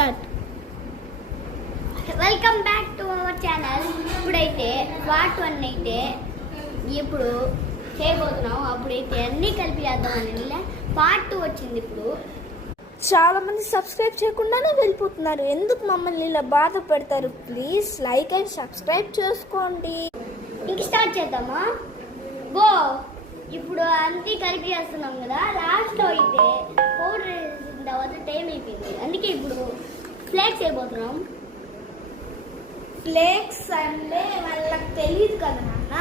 Start. Welcome back to our channel. ఇప్పుడైతే part 1 అయితే ఇప్పుడు చేయబోతున్నాం. అప్పుడైతే అన్నీ కలిపి చేద్దామని పార్ట్ 2 వచ్చింది. ఇప్పుడు చాలా మంది సబ్స్క్రైబ్ చేయకుండానే వెళ్ళిపోతున్నారు. ఎందుకు మమ్మల్ని ఇలా బాధ పెడతారు? ప్లీజ్ లైక్ అండ్ సబ్స్క్రైబ్ చేసుకోండి. ఇంక స్టార్ట్ చేద్దామా? గో. ఇప్పుడు అన్నీ కలిపి చేస్తున్నాం కదా, లాస్ట్లో అయితే పౌడర్ వేసిన తర్వాత టైం అయిపోయింది. అందుకే ఇప్పుడు ఫ్లేక్స్ అయిపోతున్నాం. ఫ్లేక్స్ అంటే వాళ్ళకి తెలియదు కదా నాన్న.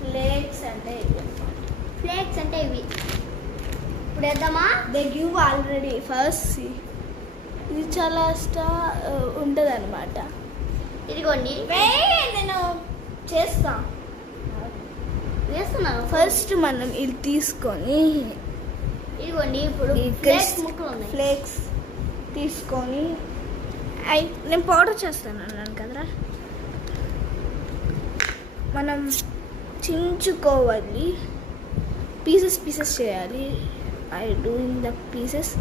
ఫ్లేక్స్ అంటే ఇవి ఇప్పుడు వేద్దామా? They give already first. ఇది చాలా ఉంటుంది అనమాట. ఇదిగోండి, నేను చేస్తా. వేస్తున్నాను. ఫస్ట్ మనం ఇది తీసుకొని ఇదిగోండి, ఇప్పుడు ఫ్లేక్స్ తీసుకొని నేను పౌడర్ చేస్తాను అన్నాను కదరా. మనం చించుకోవాలి, పీసెస్ చేయాలి. I doing the pieces.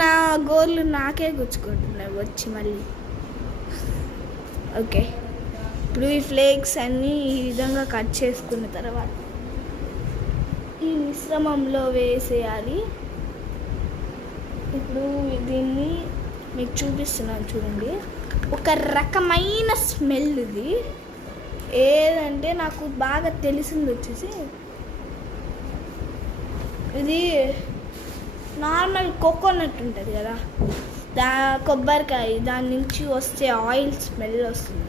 నా గోర్లు నాకే గుచ్చుకుంటున్నాయి వచ్చి మళ్ళీ. ఓకే, ఇప్పుడు ఈ ఫ్లేక్స్ అన్నీ ఈ విధంగా కట్ చేసుకున్న తర్వాత ఈ మిశ్రమంలో వేసేయాలి. ఇప్పుడు దీన్ని మీకు చూపిస్తున్నాను చూడండి. ఒక రకమైన స్మెల్ ఇది. ఏదంటే నాకు బాగా తెలిసింది వచ్చేసి ఇది నార్మల్ కోకోనట్ ఉంటుంది కదా, కొబ్బరికాయ, దాని నుంచి వస్తే ఆయిల్ స్మెల్ వస్తుంది.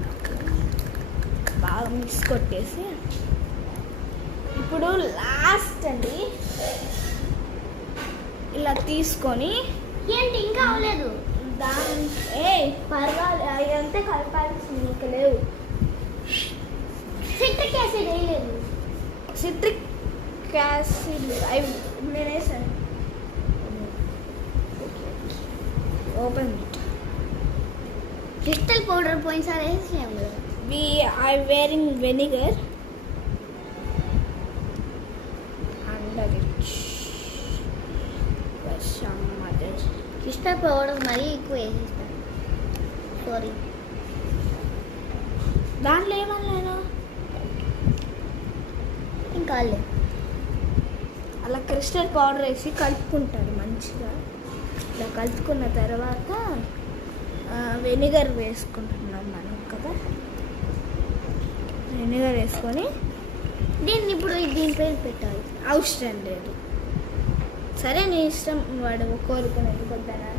బాగా మిక్స్ కొట్టేసి ఇప్పుడు లాస్ట్ అండి ఇలా తీసుకొని ఏంటి ఇంకా అవ్వలేదు దాని పర్వాలేదు అదంతా కలపాల్సింది ఇంకా లేవు. సిట్రిక్ యాసిడ్ వేయలేదు. సిట్రిక్ యాసిడ్ నేను వేసాను. Open it. క్రిస్టల్ పౌడర్ పోయినసారి వేసాము కదా. We are wearing vinegar under it. Some other crystal powder మరీ ఎక్కువ వేసేస్తాను. సారీ. దాంట్లో ఏమన్నా ఇంకా అలా క్రిస్టల్ పౌడర్ వేసి కలుపుకుంటారు మంచిగా. ఇలా కలుపుకున్న తర్వాత వెనిగర్ వేసుకుంటున్నాం మనం కదా. వెనిగర్ వేసుకొని దీన్ని ఇప్పుడు దీని పేరు పెట్టాలి. అవసరం లేదు. సరే నీ ఇష్టం, వాడు కోరుకునేది కొద్దానా.